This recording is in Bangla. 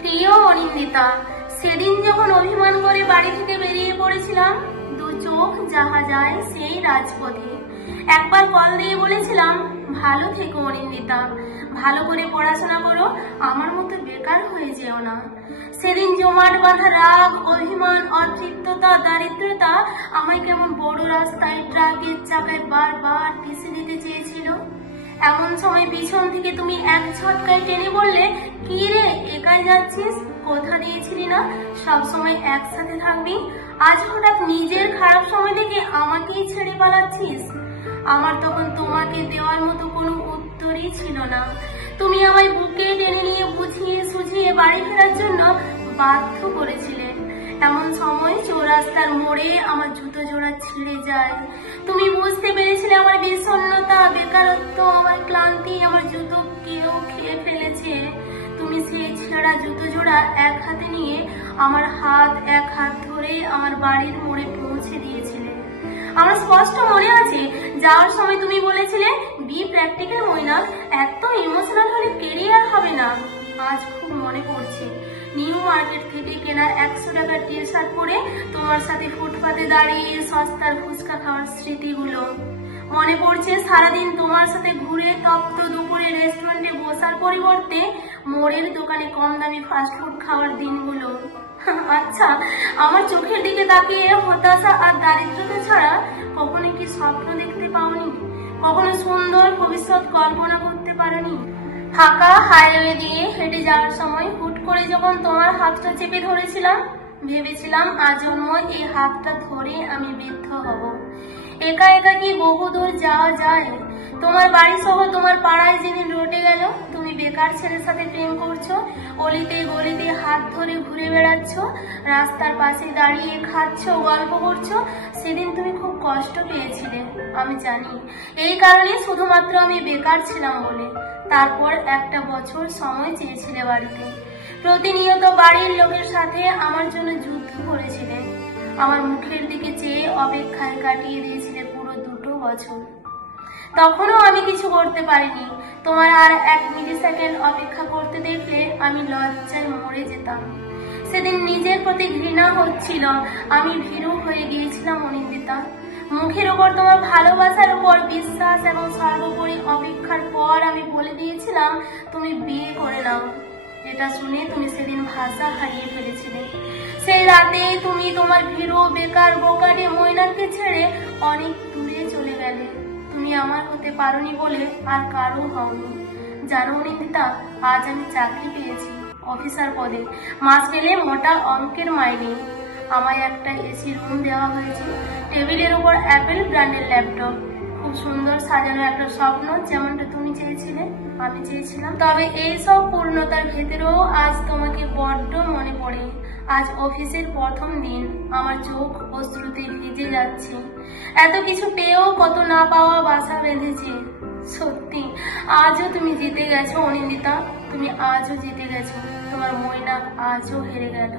প্রিয় অনিন্দিতা, সেদিন যখন অভিমান করে বাড়ি থেকে বেরিয়ে পড়েছিলাম, দু চোখ যাহা যায় সেই রাজপথে, একবার কল দিয়ে বলেছিলাম, ভালো থেকো অনিন্দিতা, ভালো করে পড়াশোনা করো, আমার মতো বেকার হয়ে যেও না। সেদিন জমাট বাঁধা রাগ, অভিমান, অতৃপ্ততা, দারিদ্রতা আমায় কেমন বড় রাস্তায় ট্রাকের চাকায় বারবার টিসে দিতে চেয়েছিল। এমন সময় পিছন থেকে তুমি এক ঝটকায় টেনে বললে, কি রে একাই যাচ্ছিস, কথা দিয়েছিলি না সব সময় একসাথে থাকবি, আজ হঠাৎ নিজের খারাপ সময় দেখে আমাকেই ছেড়ে পালাচ্ছিস। আমার তখন তোমাকে দেওয়ার মতো কোনো উত্তরই ছিল না। তুমি আমায় বুকে টেনে নিয়ে বুঝিয়ে সুঝিয়ে বাড়ি ফেরার জন্য বাধ্য করেছিলে। এমন সময় চৌরাস্তার মোড়ে আমার জুতো জোড়া ছিঁড়ে যায়। তুমি বুঝতে পেরেছিলে আমার বিষণ্ণতা, বেকারত্ব, আমার ক্লান্তি আমার জুতো কেউ খেয়ে ফেলেছে। তুমি সেই ছেঁড়া জুতো জোড়া এক হাতে নিয়ে আমার হাত এক হাত ধরে আমার বাড়ির মোড়ে পৌঁছে দিয়েছিলে। আমার স্পষ্ট মনে আছে, যাওয়ার সময় তুমি বলেছিলে, বি প্র্যাকটিক্যাল মৈনাক, এত ইমোশনাল হলে কেরিয়ার হবে না। আজ খুব মনে পড়ছে নিউ মার্কেট থেকে কেনা 100 টাকার টি শার্ট পরে তোমার সাথে ফুটপাতে দাঁড়িয়ে সস্তার ফুচকা খাওয়ার স্মৃতিগুলো। মনে পড়ছে সারাদিন তোমার সাথে ঘুরে তপ্ত দুপুরে রেস্টুরেন্টে বসার পরিবর্তে মোড়ের দোকানে কম দামি ফাস্টফুড খাওয়ার দিনগুলো। আচ্ছা, আমার চোখের দিকে তাকিয়ে হতাশা আর দারিদ্রতা ছাড়া কখনো কি স্বপ্ন দেখতে পাওনি? কখনো সুন্দর ভবিষ্যৎ কল্পনা করতে পারোনি? ফাঁকা হাইওয়ে দিয়ে হেঁটে যাওয়ার সময় হুট করে যখন তোমার হাতটা চেপে ধরেছিলাম, ভেবেছিলাম আজন্ম এই হাতটা ধরে আমি বৃদ্ধ হব। একা একা কি বহুদূর যাওয়া যায়? তোমার বাড়ি সহ তোমার পাড়ায় যেদিন রটে গেল, তুমি বেকার ছেলের সাথে প্রেম করছো, অলিতে গলিতে হাত ধরে ঘুরে বেড়াচ্ছ, রাস্তার পাশে দাঁড়িয়ে খাচ্ছ, গল্প করছো, সেদিন তুমি খুব কষ্ট পেয়েছিলে, আমি জানি। এই কারণে শুধুমাত্র আমি বেকার ছিলাম বলে। তারপর একটা বছর সময় চেয়েছিলে বাড়িতে, প্রতিনিয়ত বাড়ির লোকের সাথে আমার জন্য যুদ্ধ করেছিলে, আমার মুখের দিকে চেয়ে অপেক্ষায় কাটিয়ে দিয়েছিলে পুরো 2 বছর। তখনও আমি কিছু করতে পারিনি। তোমার আর 1 মিলি সেকেন্ড অপেক্ষা করতে দেখলে আমি লজ্জায় মরে যেতাম। সেদিন নিজের প্রতি ঘৃণা হচ্ছিল, আমি ভীরু হয়ে গিয়েছিলাম অনিন্দিতা। মুখের ওপর তোমার ভালোবাসার উপর বিশ্বাস এবং সর্বোপরি অপেক্ষার পর আমি বলে দিয়েছিলাম, তুমি বিয়ে করে নাও। এটা শুনে তুমি সেদিন ভাষা হারিয়ে ফেলেছিলে। সেই রাতে তুমি তোমার ভীরু বেকার বোকাটে মৈনাককে ছেড়ে অনেক দূরে চলে গেলে। তুমি আমার হতে পারোনি বলে আর কারো হওনি। জানো অনিন্দিতা, আজ আমি চাকরি পেয়েছি অফিসার পদে, মাস গেলে মোটা অঙ্কের মাইনে। আমায় একটা এসি রুম দেওয়া হয়েছে, টেবিলের উপর অ্যাপেল ব্র্যান্ডের ল্যাপটপ, খুব সুন্দর সাজানো একটা স্বপ্ন, যেমনটা তুমি চেয়েছিলে আমি চেয়েছিলাম। তবে এই সব পূর্ণতার ভেতরেও আজ তোমাকে বড্ড মনে পড়ে। আজ অফিসের প্রথম দিন, আমার চোখ অশ্রুতে ভিজে যাচ্ছে। এত কিছু পেয়েও কত না পাওয়া বাসা বেঁধেছে। সত্যি আজও তুমি জিতে গেছো অনিন্দিতা, তুমি আজও জিতে গেছো, তোমার মৈনাক আজও হেরে গেল।